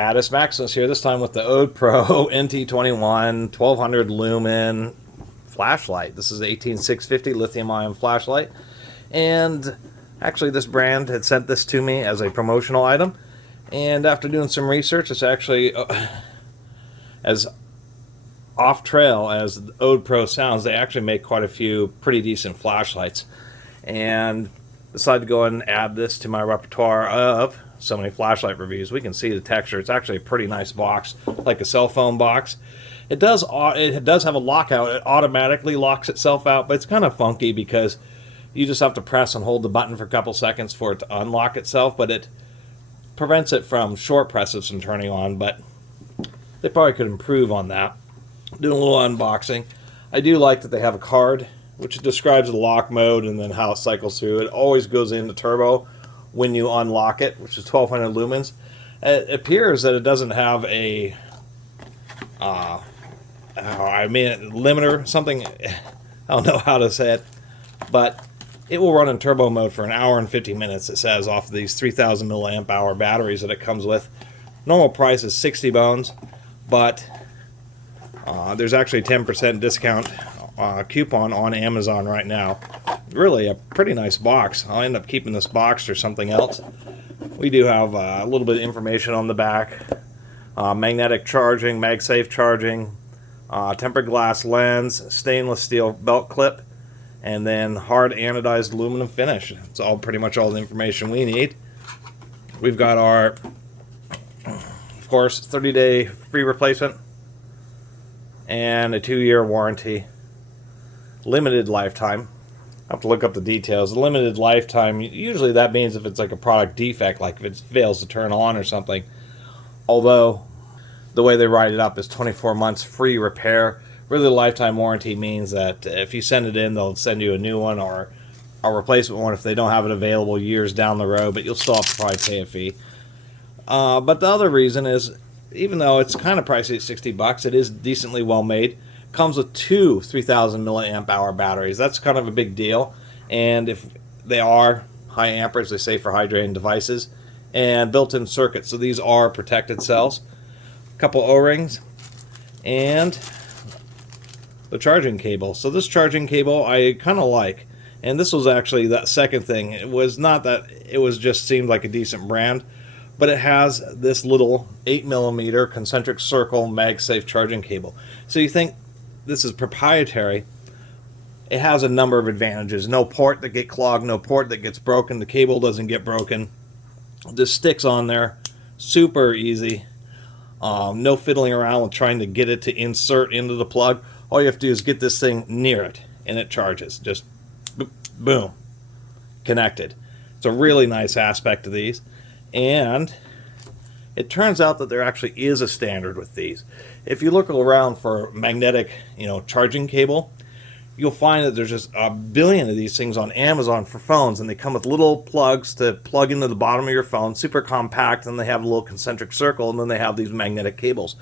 Catus, Maximus here, this time with the OdePro NT21 1200 Lumen flashlight. This is the 18650 lithium-ion flashlight, and actually this brand had sent this to me as a promotional item, and after doing some research, it's actually as off-trail as OdePro sounds. They actually make quite a few pretty decent flashlights, and decided to go ahead and add this to my repertoire of so many flashlight reviews. We can see the texture. It's actually a pretty nice box, like a cell phone box. It does have a lockout. It automatically locks itself out, but it's kind of funky because you just have to press and hold the button for a couple seconds for it to unlock itself, but it prevents it from short presses from turning on, but they probably could improve on that. Doing a little unboxing. I do like that they have a card which describes the lock mode and then how it cycles through. It always goes into turbo when you unlock it, which is 1200 lumens. It appears that it doesn't have a limiter, something, I don't know how to say it, but it will run in turbo mode for an hour and 50 minutes, it says, off of these 3000 milliamp hour batteries that it comes with. Normal price is 60 bones, but there's actually a 10% discount coupon on Amazon right now. Really a pretty nice box. I'll end up keeping this box or something else. We do have a little bit of information on the back. Magnetic charging, MagSafe charging, tempered glass lens, stainless steel belt clip, and then hard anodized aluminum finish. It's all pretty much all the information we need. We've got our, of course, 30-day free replacement and a 2-year warranty. Limited lifetime. I have to look up the details. The limited lifetime, usually that means if it's like a product defect, like if it fails to turn on or something. Although the way they write it up is 24 months free repair. Really, the lifetime warranty means that if you send it in, they'll send you a new one or a replacement one if they don't have it available years down the road, but you'll still have to probably pay a fee. But the other reason is, even though it's kind of pricey at 60 bucks, it is decently well made. Comes with two 3000 milliamp hour batteries. That's kind of a big deal, and if they are high amperage, they say for high drain devices, and built-in circuits. So these are protected cells. A couple O-rings, and the charging cable. So this charging cable I kind of like, and this was actually that second thing. It was not that, it was just seemed like a decent brand, but it has this little 8mm concentric circle MagSafe charging cable. So you think this is proprietary. It has a number of advantages. No port that get clogged, no port that gets broken, the cable doesn't get broken. This sticks on there, super easy. No fiddling around with trying to get it to insert into the plug. All you have to do is get this thing near it and it charges. Just boom, connected. It's a really nice aspect of these, and it turns out that there actually is a standard with these. If you look around for magnetic, charging cable, you'll find that there's just a billion of these things on Amazon for phones, and they come with little plugs to plug into the bottom of your phone, super compact, and they have a little concentric circle, and then they have these magnetic cables.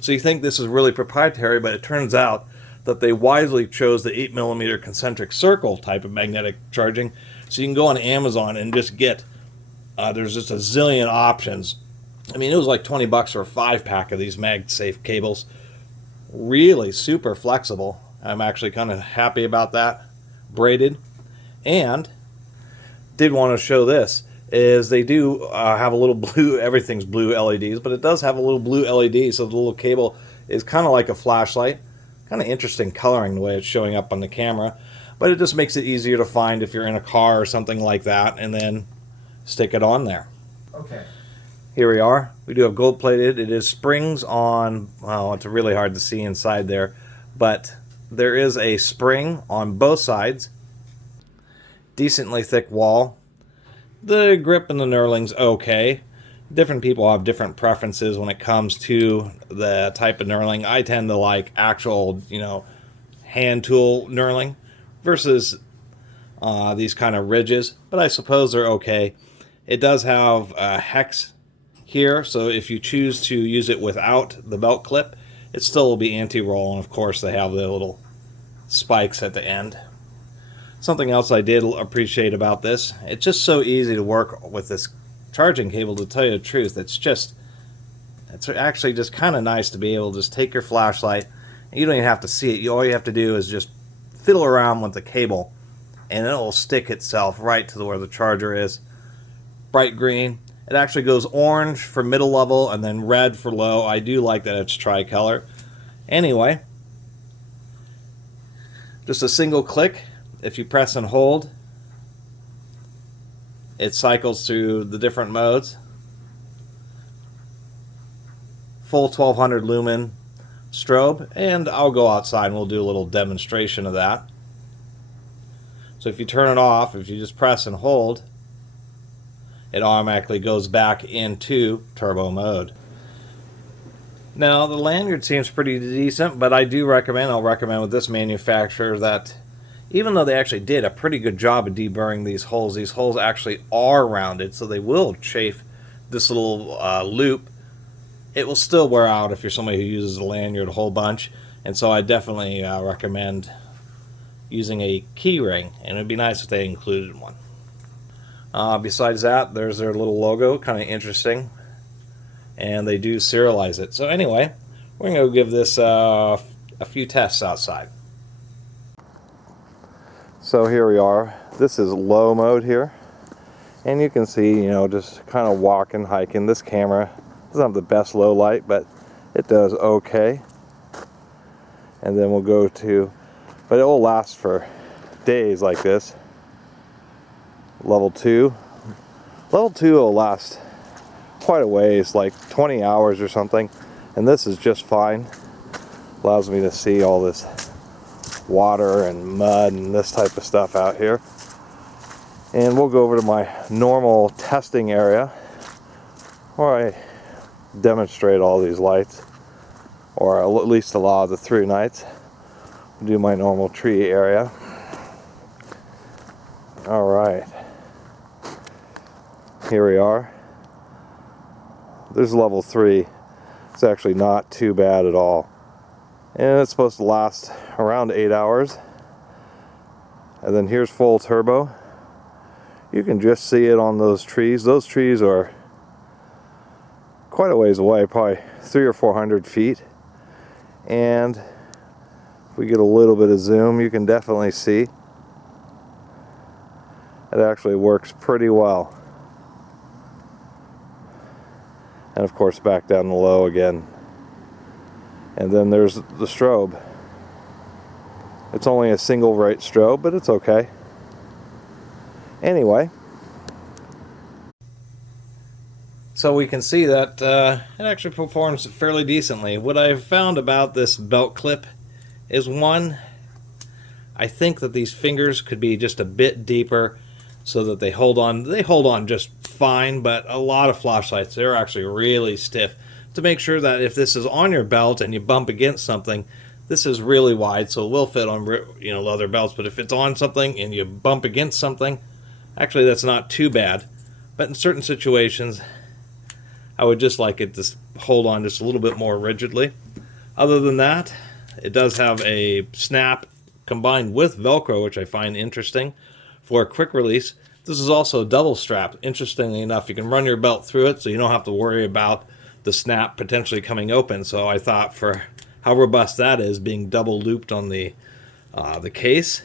So you think this is really proprietary, but it turns out that they wisely chose the 8mm concentric circle type of magnetic charging. So you can go on Amazon and just get, there's just a zillion options. I mean, it was like 20 bucks for a 5-pack of these MagSafe cables. Really super flexible. I'm actually kind of happy about that. Braided. And did want to show this, is they do have a little blue, everything's blue LEDs, but it does have a little blue LED, so the little cable is kind of like a flashlight. Kind of interesting coloring the way it's showing up on the camera, but it just makes it easier to find if you're in a car or something like that, and then stick it on there. Okay. Here we are. We do have gold plated. It is springs on, well, it's really hard to see inside there, but there is a spring on both sides. Decently thick wall. The grip and the knurling's okay. Different people have different preferences when it comes to the type of knurling. I tend to like actual, hand tool knurling versus these kind of ridges, but I suppose they're okay. It does have a hex here, so if you choose to use it without the belt clip, it still will be anti-roll, and of course they have the little spikes at the end. Something else I did appreciate about this, it's just so easy to work with this charging cable, to tell you the truth. It's just, It's actually just kind of nice to be able to just take your flashlight, and you don't even have to see it. All you have to do is just fiddle around with the cable, and it will stick itself right to where the charger is. Bright green. It actually goes orange for middle level and then red for low. I do like that it's tricolor. Anyway, just a single click. If you press and hold, it cycles through the different modes. Full 1200 lumen strobe, and I'll go outside and we'll do a little demonstration of that. So if you turn it off, if you just press and hold, it automatically goes back into turbo mode. Now the lanyard seems pretty decent, but I'll recommend with this manufacturer that even though they actually did a pretty good job of deburring these holes actually are rounded, so they will chafe this little loop. It will still wear out if you're somebody who uses the lanyard a whole bunch, and so I definitely recommend using a key ring, and it'd be nice if they included one. Besides that, there's their little logo, kind of interesting, and they do serialize it. So anyway, we're going to go give this a few tests outside. So here we are. This is low mode here, and you can see, just kind of walking, hiking. This camera doesn't have the best low light, but it does okay. And then we'll go to, but it will last for days like this. Level 2. Level 2 will last quite a ways, like 20 hours or something, and this is just fine. Allows me to see all this water and mud and this type of stuff out here. And we'll go over to my normal testing area where I demonstrate all these lights, or at least a lot of the through nights. Do my normal tree area. Alright, here we are. This is level 3. It's actually not too bad at all, and it's supposed to last around 8 hours. And then here's full turbo. You can just see it on those trees. Those trees are quite a ways away, probably 300 or 400 feet. And if we get a little bit of zoom, you can definitely see it actually works pretty well. And of course back down to low again. And then there's the strobe. It's only a single right strobe, but it's okay. Anyway, so we can see that it actually performs fairly decently. What I've found about this belt clip is, one, I think that these fingers could be just a bit deeper so that they hold on just fine, but a lot of flashlights, they're actually really stiff. To make sure that if this is on your belt and you bump against something, this is really wide, so it will fit on leather belts. But if it's on something and you bump against something, actually that's not too bad. But in certain situations, I would just like it to hold on just a little bit more rigidly. Other than that, it does have a snap combined with Velcro, which I find interesting for a quick release. This is also double strapped. Interestingly enough, you can run your belt through it, so you don't have to worry about the snap potentially coming open. So I thought, for how robust that is, being double looped on the case,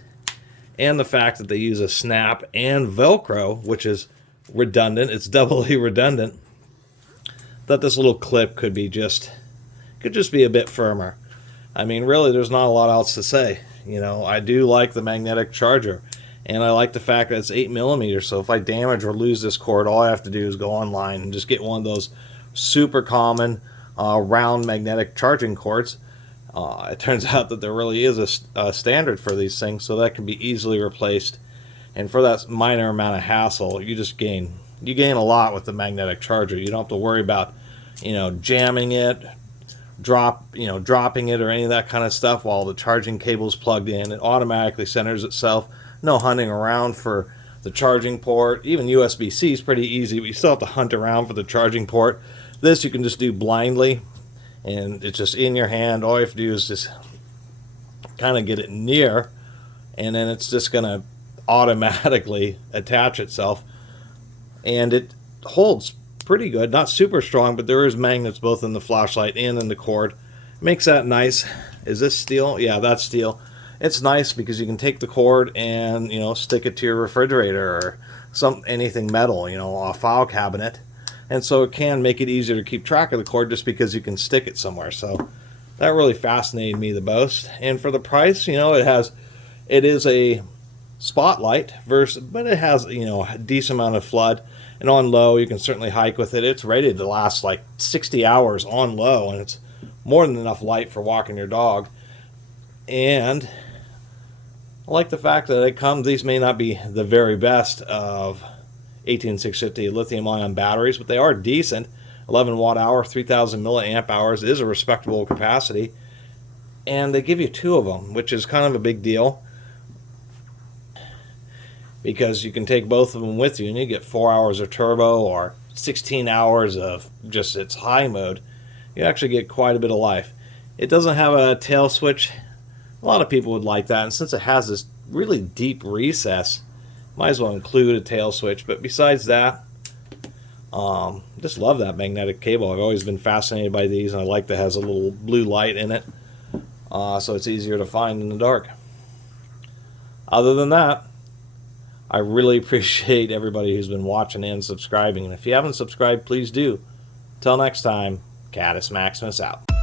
and the fact that they use a snap and Velcro, which is redundant, it's doubly redundant, that this little clip could just be a bit firmer. I mean, really, there's not a lot else to say. I do like the magnetic charger, and I like the fact that it's 8mm, so if I damage or lose this cord, all I have to do is go online and just get one of those super common round magnetic charging cords. It turns out that there really is a standard for these things, so that can be easily replaced. And for that minor amount of hassle, you gain a lot with the magnetic charger. You don't have to worry about, jamming it, dropping it, or any of that kind of stuff while the charging cable's plugged in. It automatically centers itself. No hunting around for the charging port. Even USB-C is pretty easy, but you still have to hunt around for the charging port. This you can just do blindly, and it's just in your hand. All you have to do is just kind of get it near, and then it's just going to automatically attach itself, and it holds pretty good. Not super strong, but there is magnets both in the flashlight and in the cord. Makes that nice. Is this steel? Yeah, that's steel. It's nice because you can take the cord and, you know, stick it to your refrigerator or anything metal, you know, a file cabinet. And so it can make it easier to keep track of the cord just because you can stick it somewhere. So that really fascinated me the most. And for the price, you know, it is a spotlight but it has, you know, a decent amount of flood. And on low, you can certainly hike with it. It's rated to last like 60 hours on low, and it's more than enough light for walking your dog. And I like the fact that these may not be the very best of 18650 lithium-ion batteries, but they are decent. 11 watt-hour, 3000 milliamp hours is a respectable capacity. And they give you 2 of them, which is kind of a big deal, because you can take both of them with you and you get 4 hours of turbo or 16 hours of just its high mode. You actually get quite a bit of life. It doesn't have a tail switch. A lot of people would like that, and since it has this really deep recess, might as well include a tail switch. But besides that, just love that magnetic cable. I've always been fascinated by these, and I like that it has a little blue light in it, so it's easier to find in the dark. Other than that, I really appreciate everybody who's been watching and subscribing, and if you haven't subscribed, please do. Till next time, Catus Maximus out.